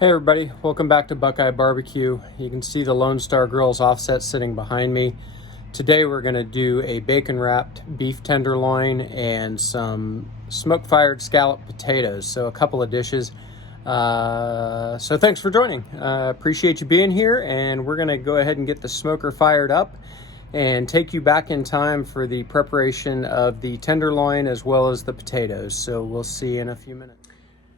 Hey everybody, welcome back to BuQeye Barbecue. You can see the Lonestar Grillz offset sitting behind me. Today we're going to do a bacon wrapped beef tenderloin and some smoke fired scalloped potatoes. So a couple of dishes. So thanks for joining. Appreciate you being here, and we're going to go ahead and get the smoker fired up and take you back in time for the preparation of the tenderloin as well as the potatoes. So we'll see you in a few minutes.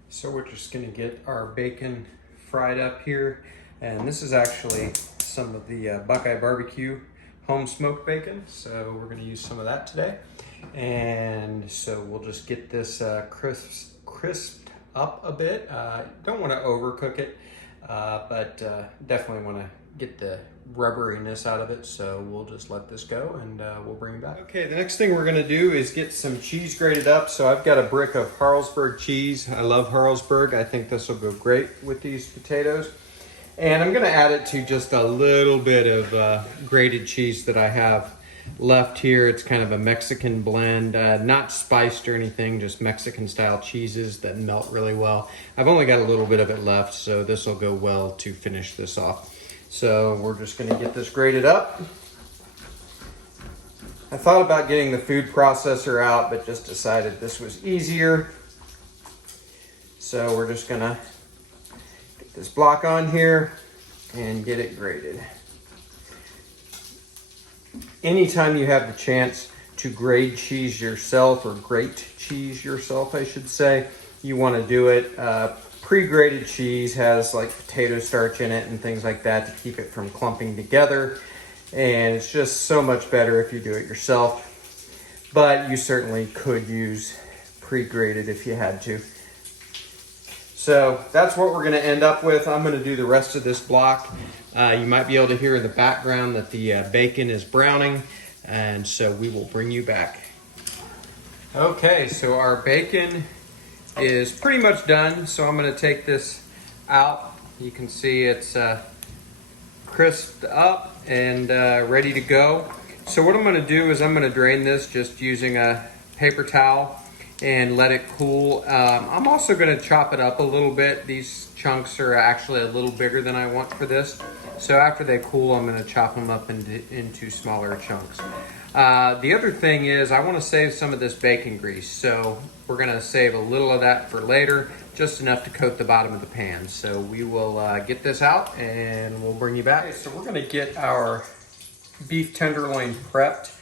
So we're just gonna get our bacon fried up here. And this is actually some of the BuQeye Barbecue home smoked bacon. So we're gonna use some of that today. And so we'll just get this crisped up a bit. Don't wanna overcook it, but definitely wanna get the rubberiness out of it. So we'll just let this go and we'll bring it back. Okay, the next thing we're gonna do is get some cheese grated up. So I've got a brick of Harlsberg cheese. I love Harlsberg. I think this will go great with these potatoes. And I'm gonna add it to just a little bit of grated cheese that I have left here. It's kind of a Mexican blend, not spiced or anything, just Mexican style cheeses that melt really well. I've only got a little bit of it left, so this will go well to finish this off. So we're just gonna get this grated up. I thought about getting the food processor out, but just decided this was easier. So we're just gonna get this block on here and get it grated. Anytime you have the chance to grate cheese yourself, or grate cheese yourself, I should say, you wanna do it. Pre-grated cheese has like potato starch in it and things like that to keep it from clumping together. And it's just so much better if you do it yourself. But you certainly could use pre-grated if you had to. So that's what we're gonna end up with. I'm gonna do the rest of this block. You might be able to hear in the background that the bacon is browning. And so we will bring you back. Okay, so our bacon is pretty much done. So I'm gonna take this out. You can see it's crisped up and ready to go. So what I'm gonna do is I'm gonna drain this just using a paper towel and let it cool. I'm also gonna chop it up a little bit. These chunks are actually a little bigger than I want for this. So after they cool, I'm gonna chop them up into smaller chunks. The other thing is I wanna save some of this bacon grease. So we're gonna save a little of that for later, just enough to coat the bottom of the pan. So we will get this out and we'll bring you back. Okay, so we're gonna get our beef tenderloin prepped.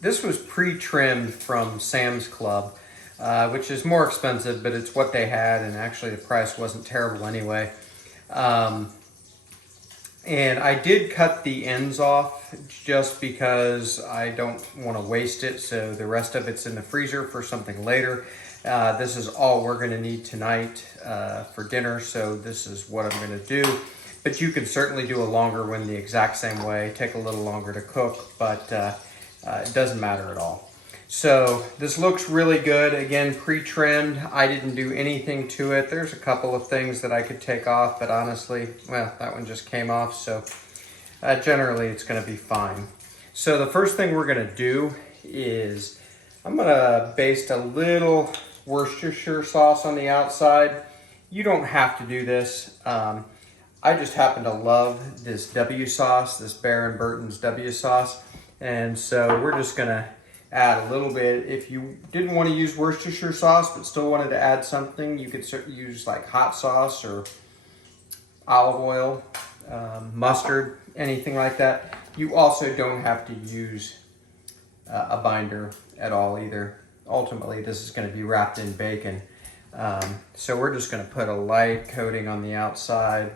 This was pre-trimmed from Sam's Club, which is more expensive, but it's what they had, and actually the price wasn't terrible anyway. And I did cut the ends off just because I don't want to waste it. So the rest of it's in the freezer for something later. This is all we're going to need tonight for dinner. So this is what I'm going to do. But you can certainly do a longer one the exact same way. Take a little longer to cook, but it doesn't matter at all. So this looks really good. Again, pre-trimmed. I didn't do anything to it. There's a couple of things that I could take off, but honestly, well, that one just came off. So generally it's gonna be fine. So the first thing we're gonna do is I'm gonna baste a little Worcestershire sauce on the outside. You don't have to do this. I just happen to love this W sauce, this Baron Burton's W sauce. And so we're just gonna add a little bit. If you didn't want to use Worcestershire sauce but still wanted to add something, you could use like hot sauce or olive oil, mustard, anything like that. You also don't have to use a binder at all either. Ultimately, this is going to be wrapped in bacon. So we're just going to put a light coating on the outside.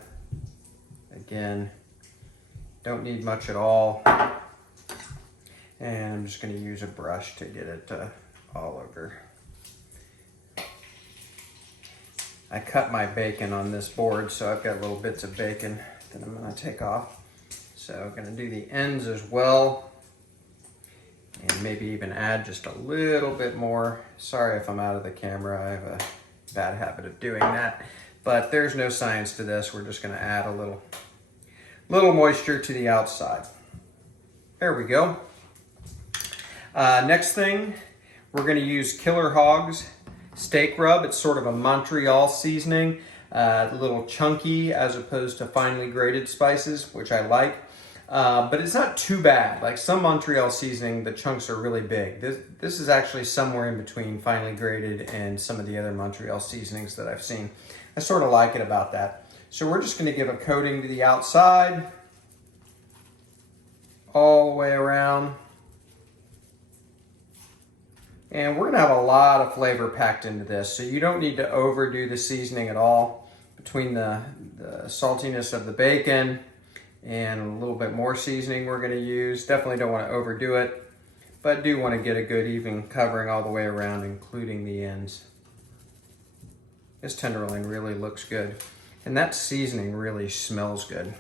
Again, don't need much at all. And I'm just going to use a brush to get it all over. I cut my bacon on this board, so I've got little bits of bacon that I'm going to take off. So I'm going to do the ends as well. And maybe even add just a little bit more. Sorry if I'm out of the camera. I have a bad habit of doing that. But there's no science to this. We're just going to add a little moisture to the outside. There we go. Next thing, we're going to use Killer Hogs Steak Rub. It's sort of a Montreal seasoning. A little chunky as opposed to finely grated spices, which I like. But it's not too bad. Like some Montreal seasoning, the chunks are really big. This is actually somewhere in between finely grated and some of the other Montreal seasonings that I've seen. I sort of like it about that. So we're just going to give a coating to the outside, all the way around. And we're going to have a lot of flavor packed into this, so you don't need to overdo the seasoning at all. Between the saltiness of the bacon and a little bit more seasoning we're going to use. Definitely don't want to overdo it, but do want to get a good even covering all the way around, including the ends. This tenderloin really looks good, and that seasoning really smells good.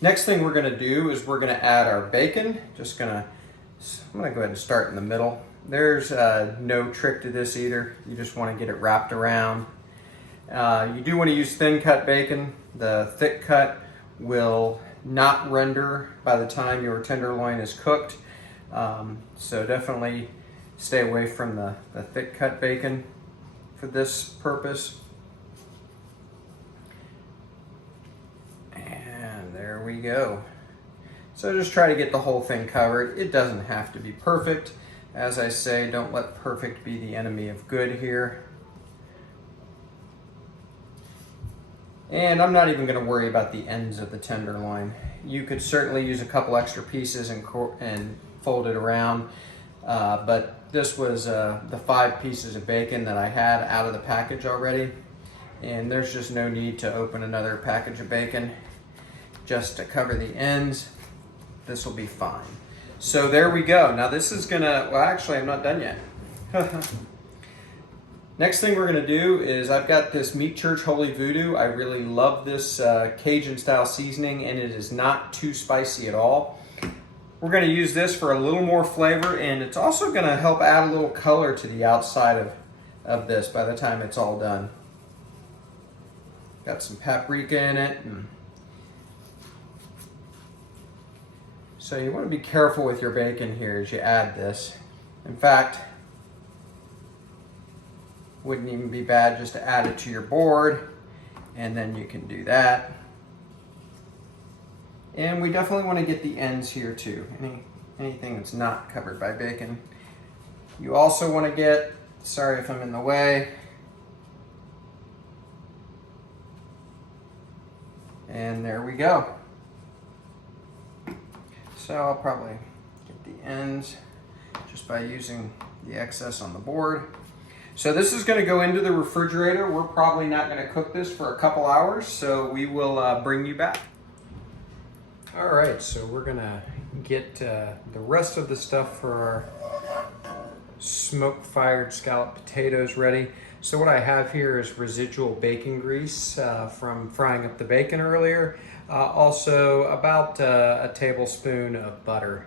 Next thing we're going to do is we're going to add our bacon. I'm going to go ahead and start in the middle. There's no trick to this either. You just want to get it wrapped around. You do want to use thin cut bacon. The thick cut will not render by the time your tenderloin is cooked. So definitely stay away from the thick cut bacon for this purpose. And there we go. So just try to get the whole thing covered. It doesn't have to be perfect. As I say, don't let perfect be the enemy of good here. And I'm not even going to worry about the ends of the tenderloin. You could certainly use a couple extra pieces and fold it around, but this was the 5 pieces of bacon that I had out of the package already, and there's just no need to open another package of bacon just to cover the ends. This will be fine. So there we go. Now this is gonna, well actually I'm not done yet. Next thing we're gonna do is I've got this Meat Church Holy Voodoo. I really love this Cajun style seasoning, and it is not too spicy at all. We're gonna use this for a little more flavor, and it's also gonna help add a little color to the outside of this by the time it's all done. Got some paprika in it. So you wanna be careful with your bacon here as you add this. In fact, wouldn't even be bad just to add it to your board, and then you can do that. And we definitely want to get the ends here too, anything that's not covered by bacon. You also want to get, sorry if I'm in the way, and there we go. So I'll probably get the ends just by using the excess on the board. So this is going to go into the refrigerator. We're probably not going to cook this for a couple hours, so we will bring you back. All right, so we're going to get the rest of the stuff for our smoke-fired scalloped potatoes ready. So what I have here is residual bacon grease from frying up the bacon earlier. Also about a tablespoon of butter.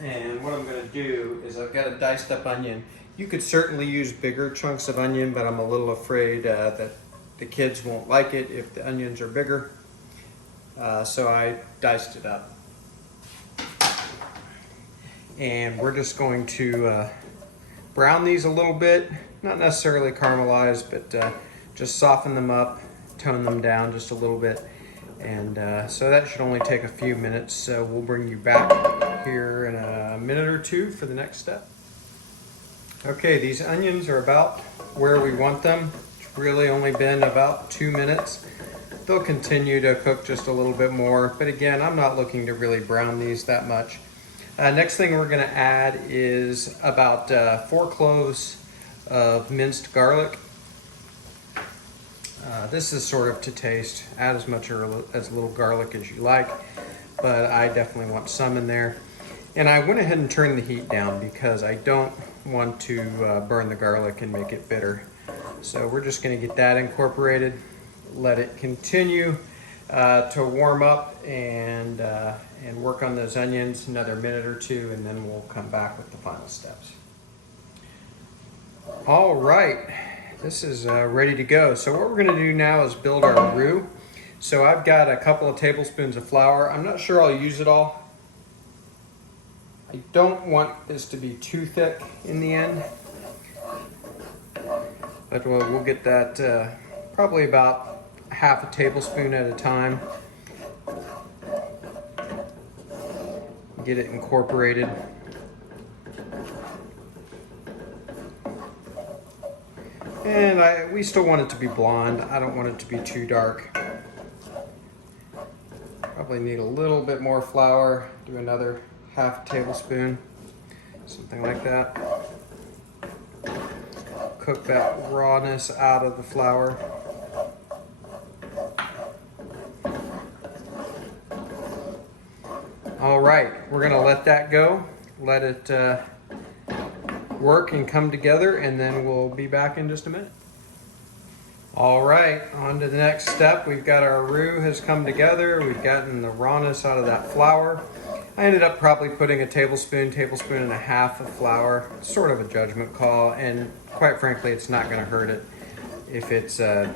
And what I'm going to do is I've got a diced up onion. You could certainly use bigger chunks of onion, but I'm a little afraid that the kids won't like it if the onions are bigger. So I diced it up. And we're just going to brown these a little bit, not necessarily caramelize, but just soften them up, tone them down just a little bit. And so that should only take a few minutes. So we'll bring you back here in a minute or two for the next step. Okay, these onions are about where we want them. It's really only been about 2 minutes. They'll continue to cook just a little bit more, but again, I'm not looking to really brown these that much. Next thing we're gonna add is about 4 cloves of minced garlic. This is sort of to taste. Add as much or as little garlic as you like, but I definitely want some in there. And I went ahead and turned the heat down because I don't want to burn the garlic and make it bitter. So we're just gonna get that incorporated, let it continue to warm up and work on those onions another minute or two, and then we'll come back with the final steps. All right, this is ready to go. So what we're gonna do now is build our roux. So I've got a couple of tablespoons of flour. I'm not sure I'll use it all. I don't want this to be too thick in the end, but But we'll get that probably about half a tablespoon at a time. Get it incorporated. And we still want it to be blonde. I don't want it to be too dark. Probably need a little bit more flour. Do another half tablespoon, something like that. Cook that rawness out of the flour. All right, we're gonna let that go. Let it work and come together, and then we'll be back in just a minute. All right, on to the next step. We've got our roux has come together. We've gotten the rawness out of that flour. I ended up probably putting a tablespoon and a half of flour. It's sort of a judgment call, and quite frankly, it's not gonna hurt it if it's a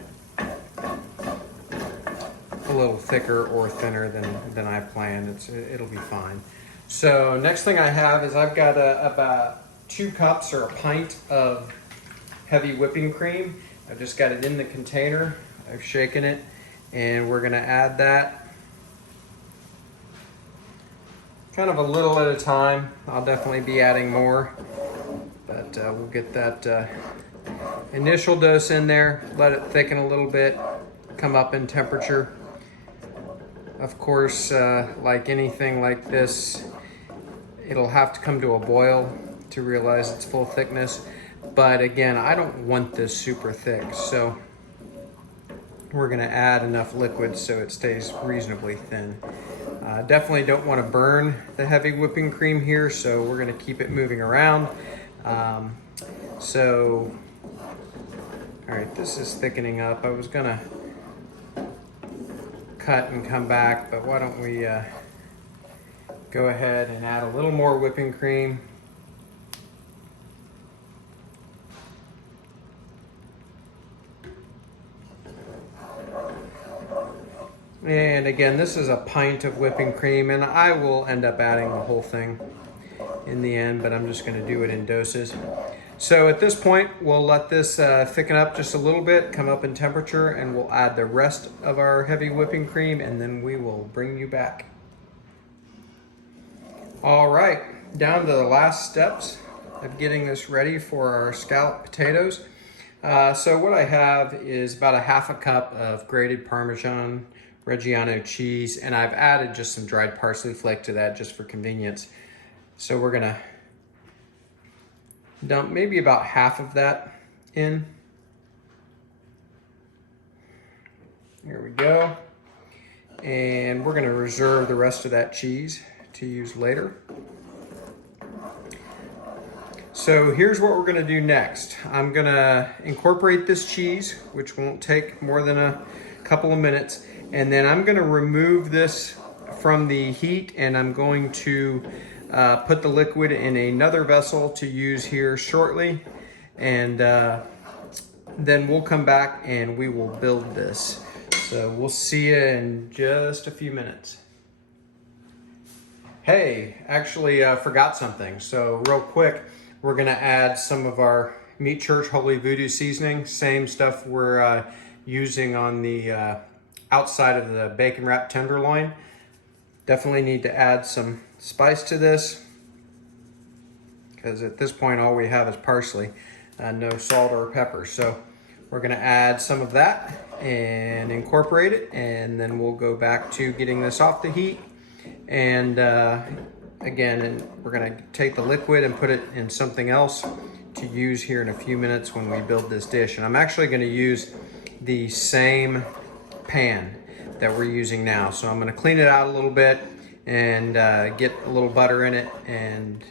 little thicker or thinner than I planned. It'll be fine. So next thing I have is I've got about 2 cups or a pint of heavy whipping cream. I've just got it in the container. I've shaken it, and we're gonna add that kind of a little at a time. I'll definitely be adding more, but we'll get that initial dose in there, let it thicken a little bit, come up in temperature. Of course, like anything like this, it'll have to come to a boil to realize its full thickness. But again, I don't want this super thick, so we're gonna add enough liquid so it stays reasonably thin. Definitely don't want to burn the heavy whipping cream here, so we're gonna keep it moving around. All right, this is thickening up. I was gonna cut and come back, but why don't we go ahead and add a little more whipping cream. And again, this is a pint of whipping cream, and I will end up adding the whole thing in the end, but I'm just gonna do it in doses. So at this point, we'll let this thicken up just a little bit, come up in temperature, and we'll add the rest of our heavy whipping cream, and then we will bring you back. All right, down to the last steps of getting this ready for our scalloped potatoes. So what I have is about a half a cup of grated Parmesan Reggiano cheese, and I've added just some dried parsley flake to that just for convenience. So we're gonna dump maybe about half of that in. There we go. And we're gonna reserve the rest of that cheese to use later. So here's what we're gonna do next. I'm gonna incorporate this cheese, which won't take more than a couple of minutes. And then I'm gonna remove this from the heat, and I'm going to put the liquid in another vessel to use here shortly. And then we'll come back and we will build this. So we'll see you in just a few minutes. Hey, actually forgot something. So real quick, we're gonna add some of our Meat Church Holy Voodoo seasoning, same stuff we're using on the outside of the bacon wrapped tenderloin. Definitely need to add some spice to this, because at this point all we have is parsley, no salt or pepper. So we're gonna add some of that and incorporate it, and then we'll go back to getting this off the heat. And again, we're gonna take the liquid and put it in something else to use here in a few minutes when we build this dish. And I'm actually gonna use the same pan that we're using now. So I'm gonna clean it out a little bit and get a little butter in it and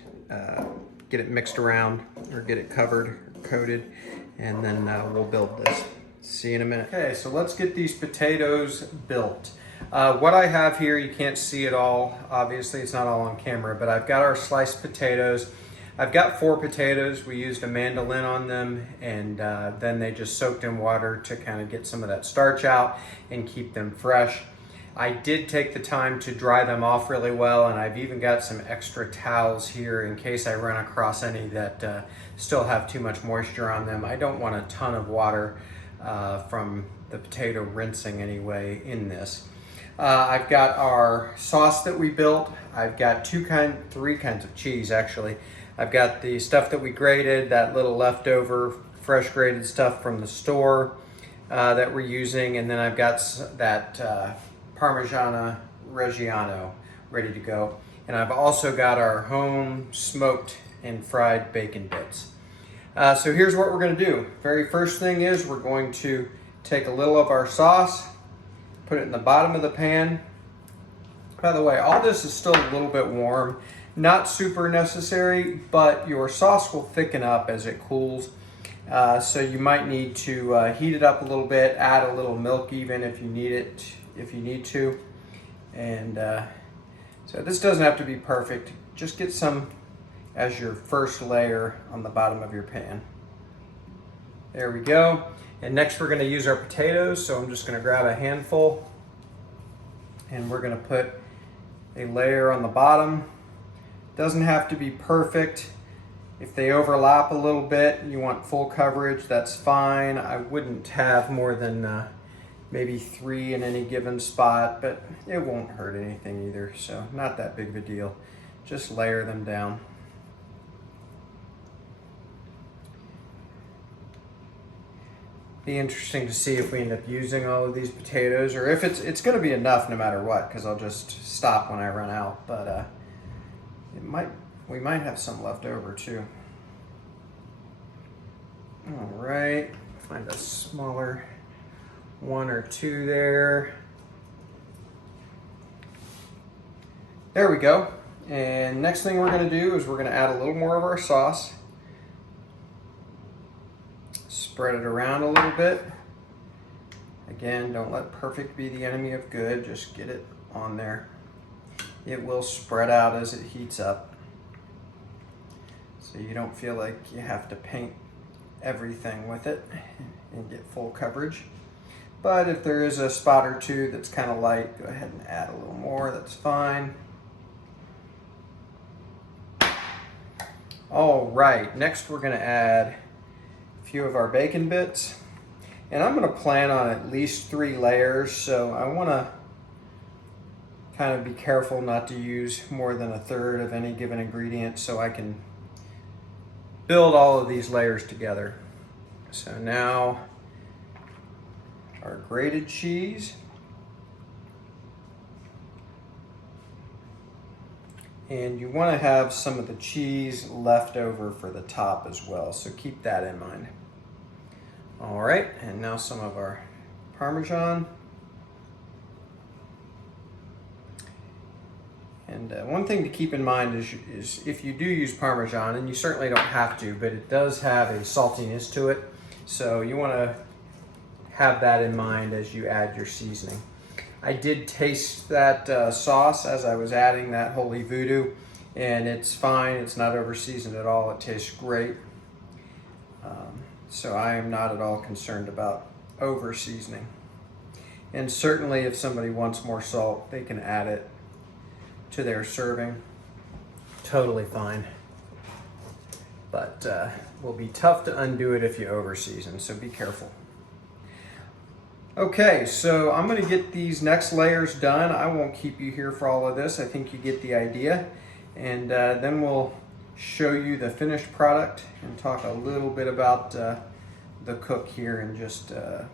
get it mixed around, or get it covered, coated, and then we'll build this. See you in a minute. Okay, so let's get these potatoes built. What I have here, you can't see it all. Obviously, it's not all on camera, but I've got our sliced potatoes. I've got 4 potatoes. We used a mandolin on them, and then they just soaked in water to kind of get some of that starch out and keep them fresh. I did take the time to dry them off really well, and I've even got some extra towels here in case I run across any that still have too much moisture on them. I don't want a ton of water from the potato rinsing anyway in this. I've got our sauce that we built. I've got three kinds of cheese actually. I've got the stuff that we grated, that little leftover fresh grated stuff from the store that we're using, and then I've got that Parmigiana Reggiano ready to go. And I've also got our home smoked and fried bacon bits. So here's what we're gonna do. Very first thing is we're going to take a little of our sauce, put it in the bottom of the pan. By the way, all this is still a little bit warm. Not super necessary, but your sauce will thicken up as it cools. So you might need to heat it up a little bit, add a little milk even if you need to. And so this doesn't have to be perfect. Just get some as your first layer on the bottom of your pan. There we go. And next we're gonna use our potatoes. So I'm just gonna grab a handful and we're gonna put a layer on the bottom. Doesn't have to be perfect. If they overlap a little bit, you want full coverage, that's fine. I wouldn't have more than maybe 3 in any given spot, but it won't hurt anything either, so not that big of a deal. Just layer them down. Be interesting to see if we end up using all of these potatoes, or if it's gonna be enough no matter what, because I'll just stop when I run out, but we might have some left over too. All right, find a smaller 1 or 2 there. There we go. And next thing we're gonna do is we're gonna add a little more of our sauce. Spread it around a little bit. Again, don't let perfect be the enemy of good, just get it on there. It will spread out as it heats up, so you don't feel like you have to paint everything with it and get full coverage. But if there is a spot or 2 that's kind of light, go ahead and add a little more, that's fine. All right, next we're gonna add a few of our bacon bits. And I'm gonna plan on at least 3 layers, so I wanna kind of be careful not to use more than 1/3 of any given ingredient so I can build all of these layers together. So now our grated cheese. And you want to have some of the cheese left over for the top as well, so keep that in mind. All right, and now some of our Parmesan. And one thing to keep in mind is if you do use Parmesan, and you certainly don't have to, but it does have a saltiness to it, so you want to have that in mind as you add your seasoning. I did taste that sauce as I was adding that Holy Voodoo, and it's fine. It's not over seasoned at all. It tastes great. So I am not at all concerned about over seasoning. And certainly if somebody wants more salt, they can add it to their serving. Totally fine. But will be tough to undo it if you over season, so be careful. Okay, so I'm gonna get these next layers done. I won't keep you here for all of this. I think you get the idea. And then we'll show you the finished product and talk a little bit about the cook here in just a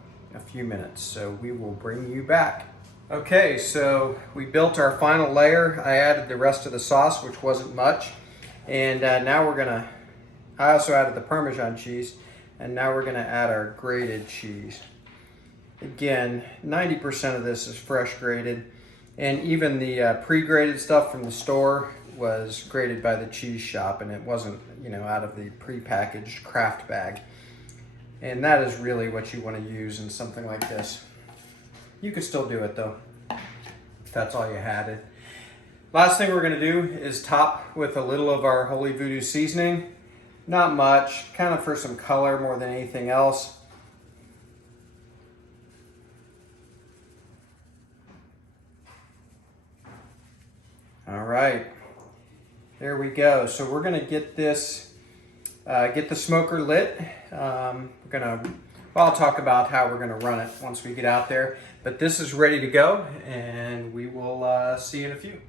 few minutes. So we will bring you back. Okay, so we built our final layer. I added the rest of the sauce, which wasn't much. And now I also added the Parmesan cheese, and now we're gonna add our grated cheese. Again, 90% of this is fresh grated, and even the pre-grated stuff from the store was grated by the cheese shop, and it wasn't, out of the pre-packaged craft bag. And that is really what you want to use in something like this. You could still do it though, if that's all you had. Last thing we're gonna do is top with a little of our Holy Voodoo seasoning. Not much, kind of for some color more than anything else. right, there we go. So we're gonna get this, get the smoker lit. Well, I'll talk about how we're gonna run it once we get out there. But this is ready to go, and we will see you in a few.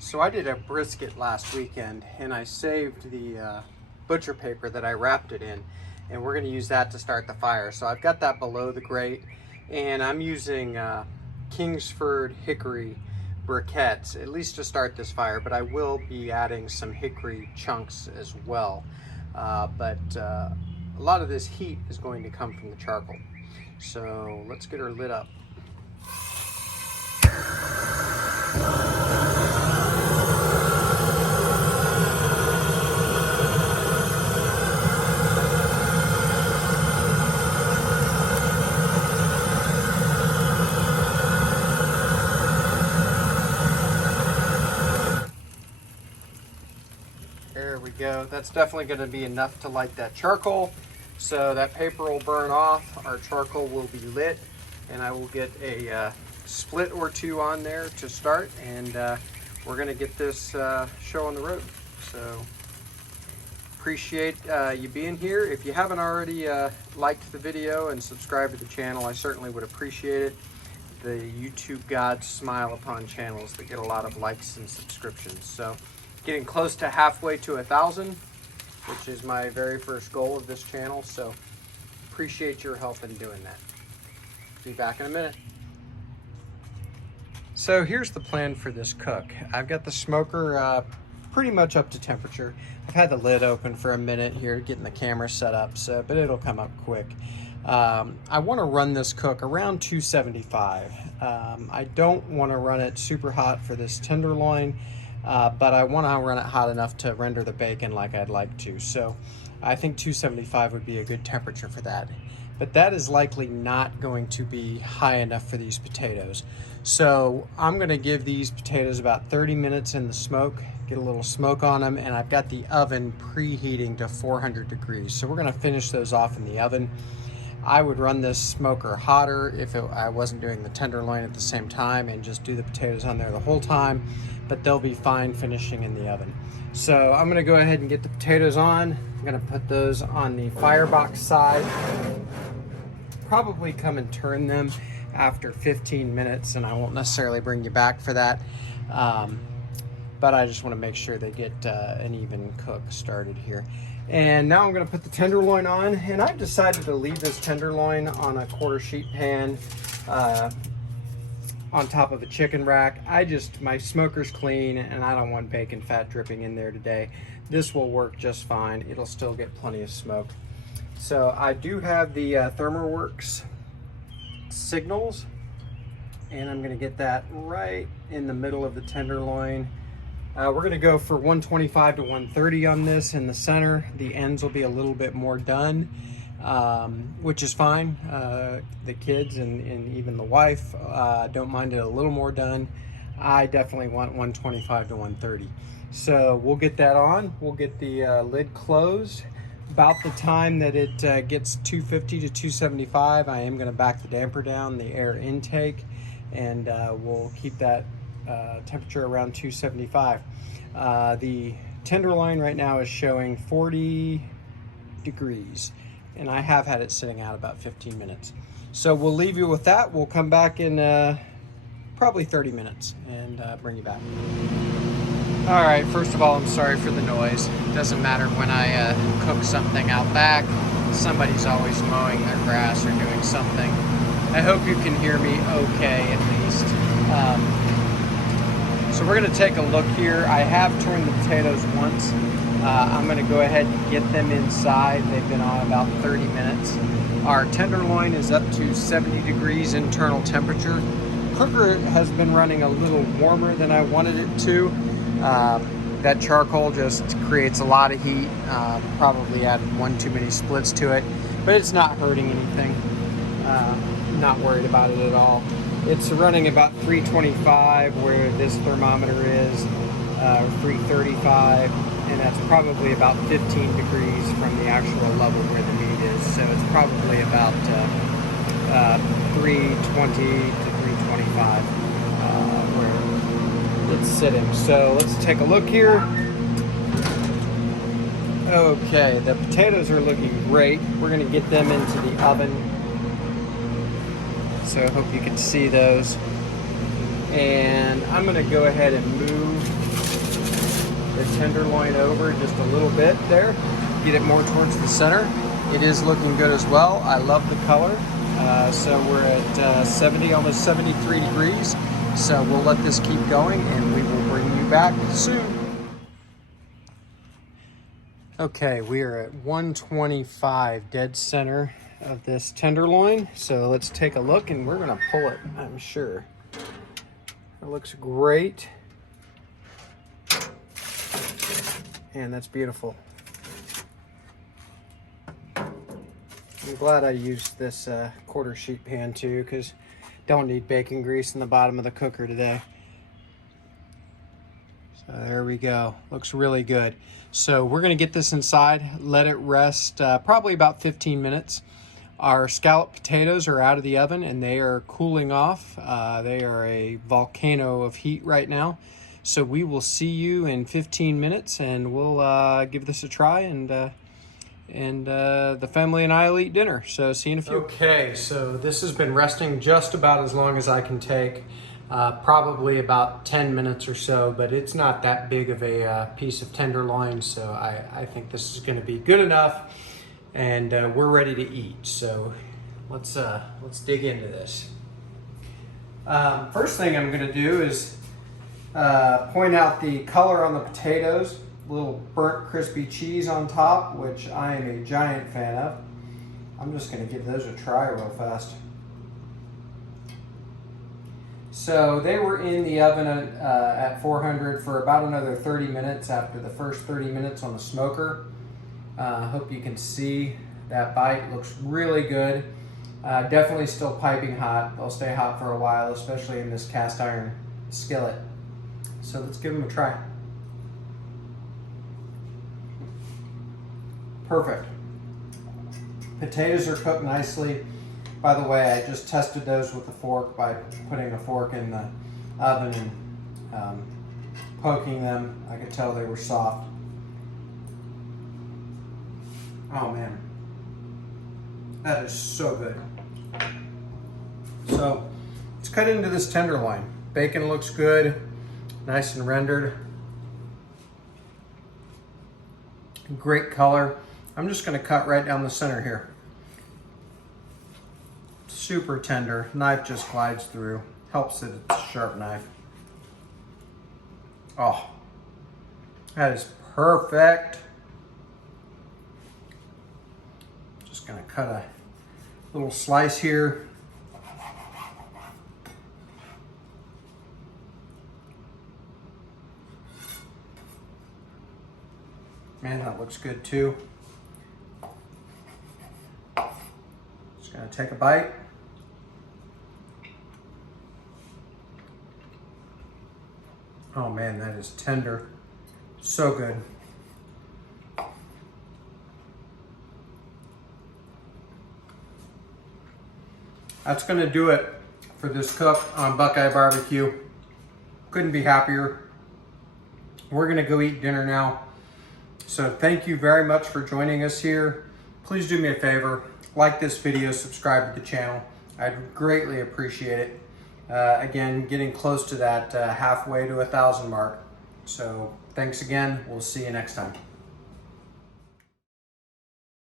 So I did a brisket last weekend, and I saved the butcher paper that I wrapped it in, and we're gonna use that to start the fire. So I've got that below the grate, and I'm using Kingsford hickory briquettes, at least to start this fire, but I will be adding some hickory chunks as well. But a lot of this heat is going to come from the charcoal. So let's get her lit up. There we go. That's definitely going to be enough to light that charcoal. So that paper will burn off, our charcoal will be lit, and I will get a split or two on there to start, and we're going to get this show on the road. So appreciate you being here. If you haven't already liked the video and subscribed to the channel, I certainly would appreciate it. The YouTube gods smile upon channels that get a lot of likes and subscriptions. So getting close to halfway to 1,000, which is my very first goal of this channel. So appreciate your help in doing that. Be back in a minute. So here's the plan for this cook. I've got the smoker pretty much up to temperature. I've had the lid open for a minute here, getting the camera set up, but it'll come up quick. I want to run this cook around 275. I don't want to run it super hot for this tenderloin, but I want to run it hot enough to render the bacon like I'd like to. So I think 275 would be a good temperature for that. But that is likely not going to be high enough for these potatoes. So I'm going to give these potatoes about 30 minutes in the smoke, get a little smoke on them, and I've got the oven preheating to 400 degrees. So we're going to finish those off in the oven. I would run this smoker hotter if I wasn't doing the tenderloin at the same time and just do the potatoes on there the whole time, but they'll be fine finishing in the oven. So I'm gonna go ahead and get the potatoes on. I'm gonna put those on the firebox side. Probably come and turn them after 15 minutes, and I won't necessarily bring you back for that. But I just wanna make sure they get an even cook started here. And now I'm gonna put the tenderloin on, and I've decided to leave this tenderloin on a quarter sheet pan on top of a chicken rack. My smoker's clean, and I don't want bacon fat dripping in there today. This will work just fine. It'll still get plenty of smoke. So I do have the ThermoWorks signals, and I'm gonna get that right in the middle of the tenderloin. We're gonna go for 125 to 130 on this in the center. The ends will be a little bit more done, which is fine. The kids and even the wife don't mind it a little more done. I definitely want 125 to 130. So we'll get that on. We'll get the lid closed. About the time that it gets 250 to 275, I am gonna back the damper down, the air intake, and we'll keep that temperature around 275. The tenderloin right now is showing 40 degrees, and I have had it sitting out about 15 minutes. So we'll leave you with that. We'll come back in probably 30 minutes and bring you back. All right, first of all, I'm sorry for the noise. It doesn't matter when I cook something out back. Somebody's always mowing their grass or doing something. I hope you can hear me okay at least. So we're gonna take a look here. I have turned the potatoes once. I'm gonna go ahead and get them inside. They've been on about 30 minutes. Our tenderloin is up to 70 degrees internal temperature. Cooker has been running a little warmer than I wanted it to. That charcoal just creates a lot of heat. Probably added one too many splits to it, but it's not hurting anything. Not worried about it at all. It's running about 325 where this thermometer is, 335, and that's probably about 15 degrees from the actual level where the meat is. So it's probably about 320 to 325 where it's sitting. So let's take a look here. Okay, the potatoes are looking great. We're gonna get them into the oven. So I hope you can see those. And I'm gonna go ahead and move the tenderloin over just a little bit there. Get it more towards the center. It is looking good as well. I love the color. So we're at 70, almost 73 degrees. So we'll let this keep going and we will bring you back soon. Okay, we are at 125 dead center of this tenderloin. So let's take a look and we're gonna pull it, I'm sure. It looks great. And that's beautiful. I'm glad I used this quarter sheet pan too, because don't need bacon grease in the bottom of the cooker today. So there we go. Looks really good. So we're going to get this inside, let it rest probably about 15 minutes. Our scalloped potatoes are out of the oven and they are cooling off. They are a volcano of heat right now. So we will see you in 15 minutes and we'll give this a try, and the family and I will eat dinner. So see you in a few. Okay, so this has been resting just about as long as I can take. Probably about 10 minutes or so, but it's not that big of a piece of tenderloin, so I think this is going to be good enough, and we're ready to eat. So let's dig into this. First thing I'm going to do is point out the color on the potatoes. A little burnt crispy cheese on top, which I am a giant fan of. I'm just going to give those a try real fast. So they were in the oven at 400 for about another 30 minutes after the first 30 minutes on the smoker. Hope you can see that bite. Looks really good. Definitely still piping hot. They'll stay hot for a while, especially in this cast iron skillet. So let's give them a try. Perfect. Potatoes are cooked nicely. By the way, I just tested those with a fork by putting a fork in the oven and poking them. I could tell they were soft. Oh man, that is so good. So let's cut into this tenderloin. Bacon looks good, nice and rendered. Great color. I'm just going to cut right down the center here. Super tender. Knife just glides through. Helps that it's a sharp knife. Oh, that is perfect. Just going to cut a little slice here. Man, that looks good too. Just gonna take a bite. Oh man, that is tender. So good. That's gonna do it for this cook on BuQeye Barbecue. Couldn't be happier. We're gonna go eat dinner now. So thank you very much for joining us here. Please do me a favor, like this video, subscribe to the channel. I'd greatly appreciate it. Again, getting close to that halfway to 1,000 mark. So thanks again. We'll see you next time.